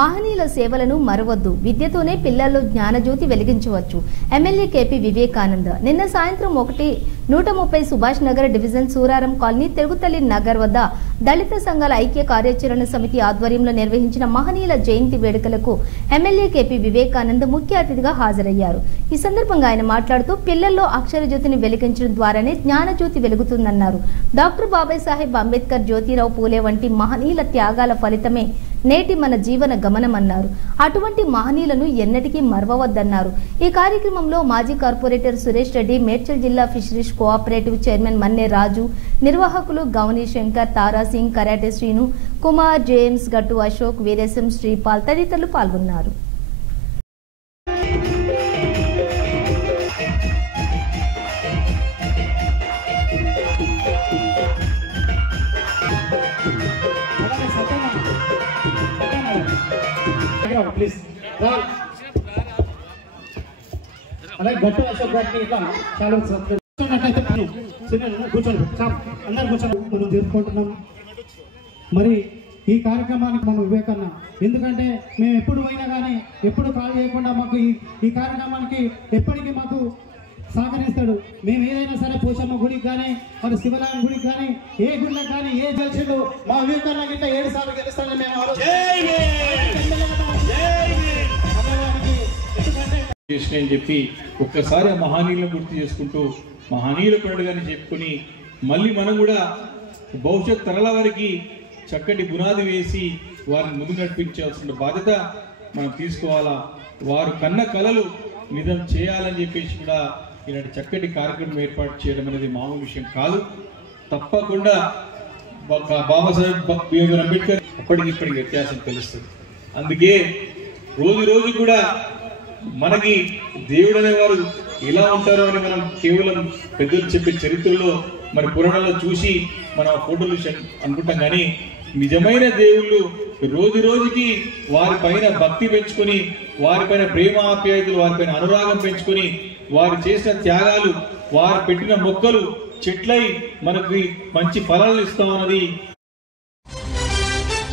మహనీయుల సేవలను మరవద్దు, విద్యతోనే పిల్లల్లో జ్ఞానజ్యోతి వెలిగించవచ్చు. ఎమ్మెల్యే కేపీ వివేకానంద్ నిన్న సాయంత్రం 130 సుభాష్ నగర్ డివిజన్ సూరారం కాలనీ తెలుగుతల్లి నగర్ వద్ద దళిత సంఘాల ఐక్య కార్యాచరణ సమితి ఆధ్వర్యంలో నిర్వహించిన మహనీయుల జయంతి వేడుకలకు ఎమ్మెల్యే కేపీ వివేకానంద్ ముఖ్య అతిథిగా హాజరయ్యారు. ఈ సందర్భంగా ఆయన మాట్లాడుతూ పిల్లల్లో అక్షర జ్యోతిని వెలిగించడం ద్వారానే జ్ఞానజ్యోతి వెలుగుతుందన్నారు. డాక్టర్ బాబాసాహెబ్ అంబేద్కర్, జ్యోతిరావు పూలే వంటి మహనీయుల త్యాగాల ఫలితమే నేటి మన జీవన గమనమన్నారు. అటువంటి మహనీయులను ఎన్నటికీ మరవవద్దన్నారు. ఈ కార్యక్రమంలో మాజీ కార్పొరేటర్ సురేష్ రెడ్డి, మేడ్చల్ జిల్లా ఫిషరీస్ కోఆపరేటివ్ చైర్మన్ మన్నే రాజు, నిర్వాహకులు గౌనీ శంకర్, తారా సింగ్, కరాటే శ్రీను కుమార్, జేమ్స్, గట్టు అశోక్, వీరేశం, శ్రీపాల్ తదితరులు పాల్గొన్నారు. ప్లీజ్ అలాగే గట్టు అశోక్ గారికి ఇట్లా చాలా కూర్చోండి, అందరు కూర్చొని మనం జరుపుకుంటున్నాం. మరి ఈ కార్యక్రమానికి మనం వివేకన్న, ఎందుకంటే మేము ఎప్పుడు పోయినా కానీ ఎప్పుడు కాల్ చేయకుండా మాకు ఈ కార్యక్రమానికి ఎప్పటికీ మాకు సహకరిస్తాడు. మేము ఏదైనా సరే పోషమ్మ గుడికి కానీ మరి శివరామ గుడికి కానీ ఏ గుడికి కానీ ఏ గెలిచిండు మా వివేకన్న గిట్ట 7 సార్లు గెలుస్తాడని మేము అని చెప్పి ఒక్కసారి ఆ మహనీయులను గుర్తు చేసుకుంటూ మహనీయుల పండుగని చెప్పుకొని మళ్ళీ మనం కూడా భవిష్యత్ తరాల వారికి చక్కటి పునాది వేసి వారిని ముందు నడిపించాల్సిన బాధ్యత మనం తీసుకోవాలా. వారు కన్న కలలు నిజం చేయాలని చెప్పేసి కూడా ఇలాంటి చక్కటి కార్యక్రమం ఏర్పాటు చేయడం అనేది మామూలు విషయం కాదు. తప్పకుండా బాబాసాహెబ్ అంబేద్కర్ అప్పటికిప్పటికి వ్యత్యాసం తెలుస్తుంది. అందుకే రోజు రోజు కూడా మనకి దేవుడు అనేవారు ఎలా ఉంటారో అని మనం కేవలం పెద్దలు చెప్పే చరిత్రలో మరి పురాణాల్లో చూసి మనం ఫోటోలు అనుకుంటాం, కానీ నిజమైన దేవుళ్ళు రోజు రోజుకి వారిపైన భక్తి పెంచుకొని, వారిపైన ప్రేమ ఆప్యాయతలు, వారిపైన అనురాగం పెంచుకొని, వారు చేసిన త్యాగాలు, వారు పెట్టిన మొక్కలు చెట్లై మనకి మంచి ఫలాలను ఇస్తామన్నది